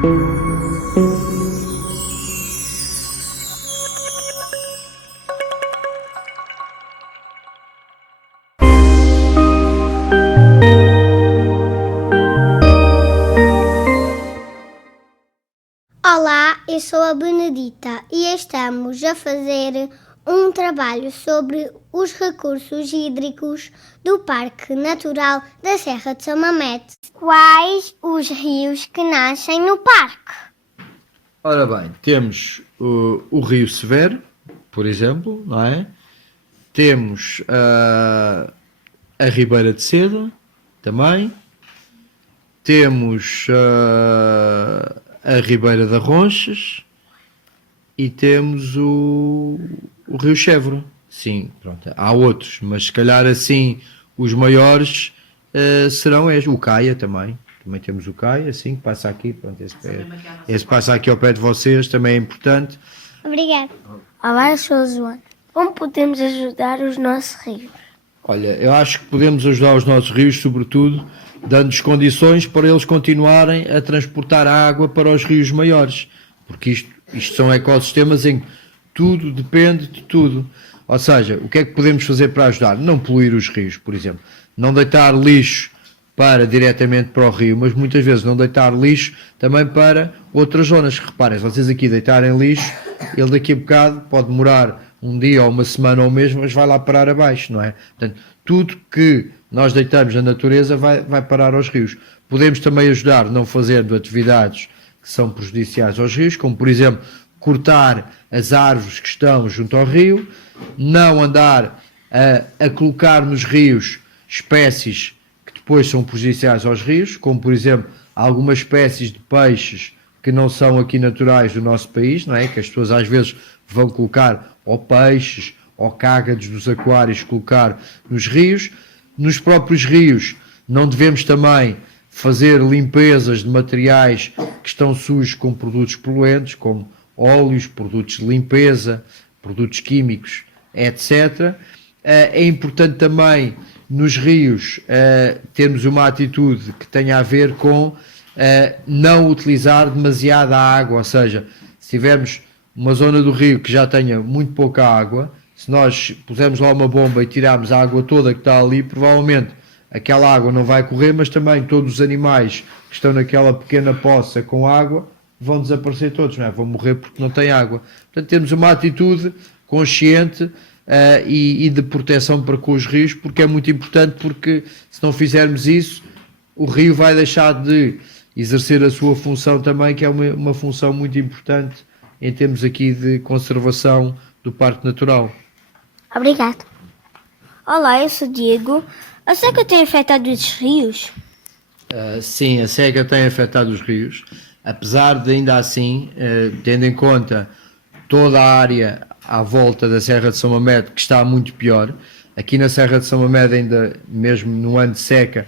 Olá, eu sou a Benedita e estamos a fazer um trabalho sobre os recursos hídricos do Parque Natural da Serra de São Mamede. Quais os rios que nascem no parque? Ora bem, temos o Rio Severo, por exemplo, não é? Temos a Ribeira de Seda, também. Temos a Ribeira da Ronchas e temos o Rio Chevro. Sim, pronto, há outros, mas se calhar assim os maiores serão estes. O Caia também temos o Caia, assim, que passa aqui, pronto, esse passa aqui ao pé de vocês, também é importante. Obrigada. Olá, eu sou a Joana. Como podemos ajudar os nossos rios? Olha, eu acho que podemos ajudar os nossos rios, sobretudo, dando-lhes condições para eles continuarem a transportar a água para os rios maiores, porque isto são ecossistemas em que tudo depende de tudo. Ou seja, o que é que podemos fazer para ajudar? Não poluir os rios, por exemplo. Não deitar lixo diretamente para o rio, mas muitas vezes não deitar lixo também para outras zonas. Reparem, se vocês aqui deitarem lixo, ele daqui a bocado pode demorar um dia ou uma semana ou um mês, mas vai lá parar abaixo, não é? Portanto, tudo que nós deitamos na natureza vai parar aos rios. Podemos também ajudar não fazendo atividades que são prejudiciais aos rios, como por exemplo cortar as árvores que estão junto ao rio, não andar a colocar nos rios espécies que depois são prejudiciais aos rios, como por exemplo algumas espécies de peixes que não são aqui naturais do nosso país, não é? Que as pessoas às vezes vão colocar ou peixes ou cágados dos aquários colocar nos rios. Nos próprios rios não devemos também fazer limpezas de materiais que estão sujos com produtos poluentes, como óleos, produtos de limpeza, produtos químicos, etc. É importante também nos rios termos uma atitude que tenha a ver com não utilizar demasiada água, ou seja, se tivermos uma zona do rio que já tenha muito pouca água, se nós pusermos lá uma bomba e tirarmos a água toda que está ali, provavelmente aquela água não vai correr, mas também todos os animais que estão naquela pequena poça com água vão desaparecer todos, não é? Vão morrer porque não têm água. Portanto, temos uma atitude consciente e de proteção para com os rios, porque é muito importante, porque se não fizermos isso, o rio vai deixar de exercer a sua função também, que é uma função muito importante em termos aqui de conservação do Parque Natural. Obrigado. Olá, eu sou o Diego. A seca tem afetado os rios? Sim, a seca tem afetado os rios, apesar de ainda assim, tendo em conta toda a área à volta da Serra de São Mamede, que está muito pior. Aqui na Serra de São Mamede, ainda mesmo no ano de seca,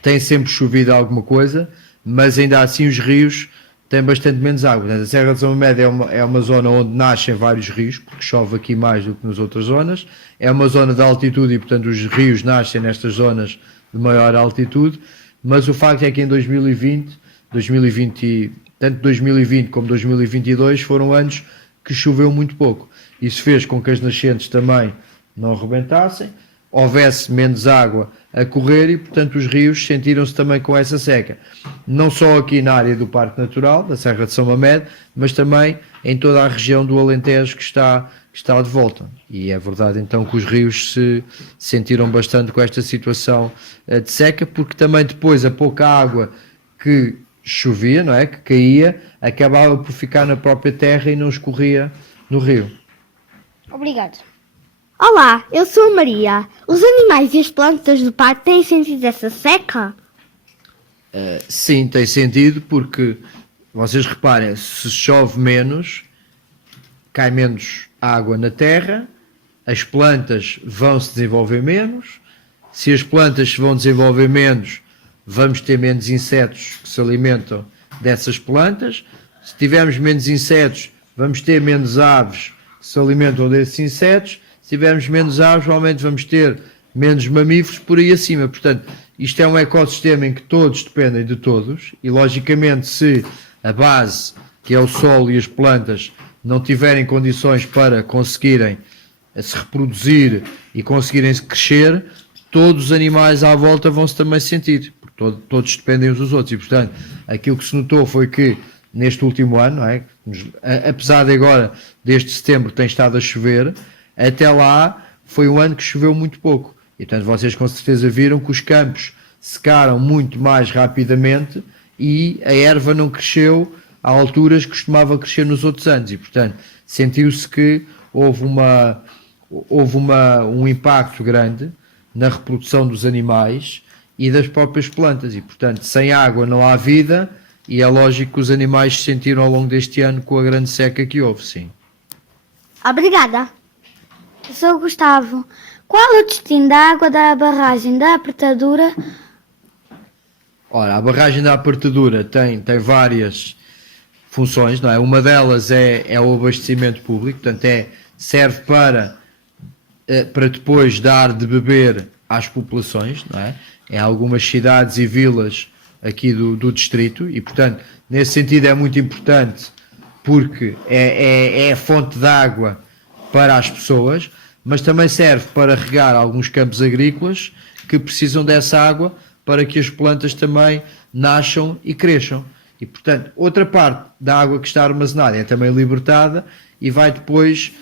tem sempre chovido alguma coisa, mas ainda assim os rios têm bastante menos água. A Serra de São Mamede é uma zona onde nascem vários rios, porque chove aqui mais do que nas outras zonas. É uma zona de altitude e, portanto, os rios nascem nestas zonas de maior altitude, mas o facto é que em 2020, tanto 2020 como 2022 foram anos que choveu muito pouco. Isso fez com que as nascentes também não arrebentassem, houvesse menos água a correr e, portanto, os rios sentiram-se também com essa seca. Não só aqui na área do Parque Natural, da Serra de São Mamede, mas também em toda a região do Alentejo que está de volta. E é verdade, então, que os rios se sentiram bastante com esta situação de seca, porque também depois a pouca água que chovia, não é, que caía, acabava por ficar na própria terra e não escorria no rio. Obrigado. Olá, eu sou a Maria. Os animais e as plantas do parque têm sentido essa seca? Sim, tem sentido, porque vocês reparem, se chove menos, cai menos água na terra, as plantas vão se desenvolver menos. Se as plantas se vão desenvolver menos, vamos ter menos insetos que se alimentam dessas plantas. Se tivermos menos insetos, vamos ter menos aves que se alimentam desses insetos. Se tivermos menos aves, provavelmente vamos ter menos mamíferos por aí acima. Portanto, isto é um ecossistema em que todos dependem de todos e, logicamente, se a base, que é o solo e as plantas, não tiverem condições para conseguirem se reproduzir e conseguirem crescer, todos os animais à volta vão-se também sentir, porque todos dependem uns dos outros, e portanto aquilo que se notou foi que neste último ano, não é? Apesar de agora desde setembro tem estado a chover, até lá foi um ano que choveu muito pouco, e portanto vocês com certeza viram que os campos secaram muito mais rapidamente e a erva não cresceu a alturas que costumava crescer nos outros anos, e portanto sentiu-se que houve um impacto grande na reprodução dos animais e das próprias plantas, e portanto sem água não há vida, e é lógico que os animais se sentiram ao longo deste ano com a grande seca que houve, sim. Obrigada. Professor Gustavo, qual é o destino da água da barragem da Apertadura? Ora, a barragem da Apertadura tem várias funções, não é? Uma delas é o abastecimento público, portanto serve para depois dar de beber às populações, não é? Em algumas cidades e vilas aqui do distrito, e portanto nesse sentido é muito importante, porque é a fonte de água para as pessoas, mas também serve para regar alguns campos agrícolas que precisam dessa água para que as plantas também nasçam e cresçam. E portanto outra parte da água que está armazenada é também libertada e vai depois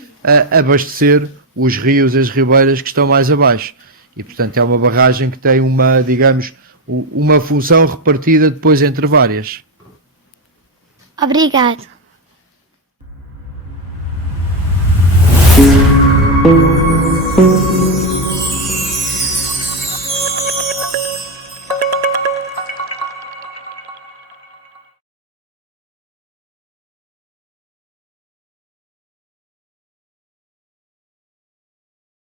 abastecer os rios e as ribeiras que estão mais abaixo. E portanto é uma barragem que tem uma função repartida depois entre várias. Obrigado.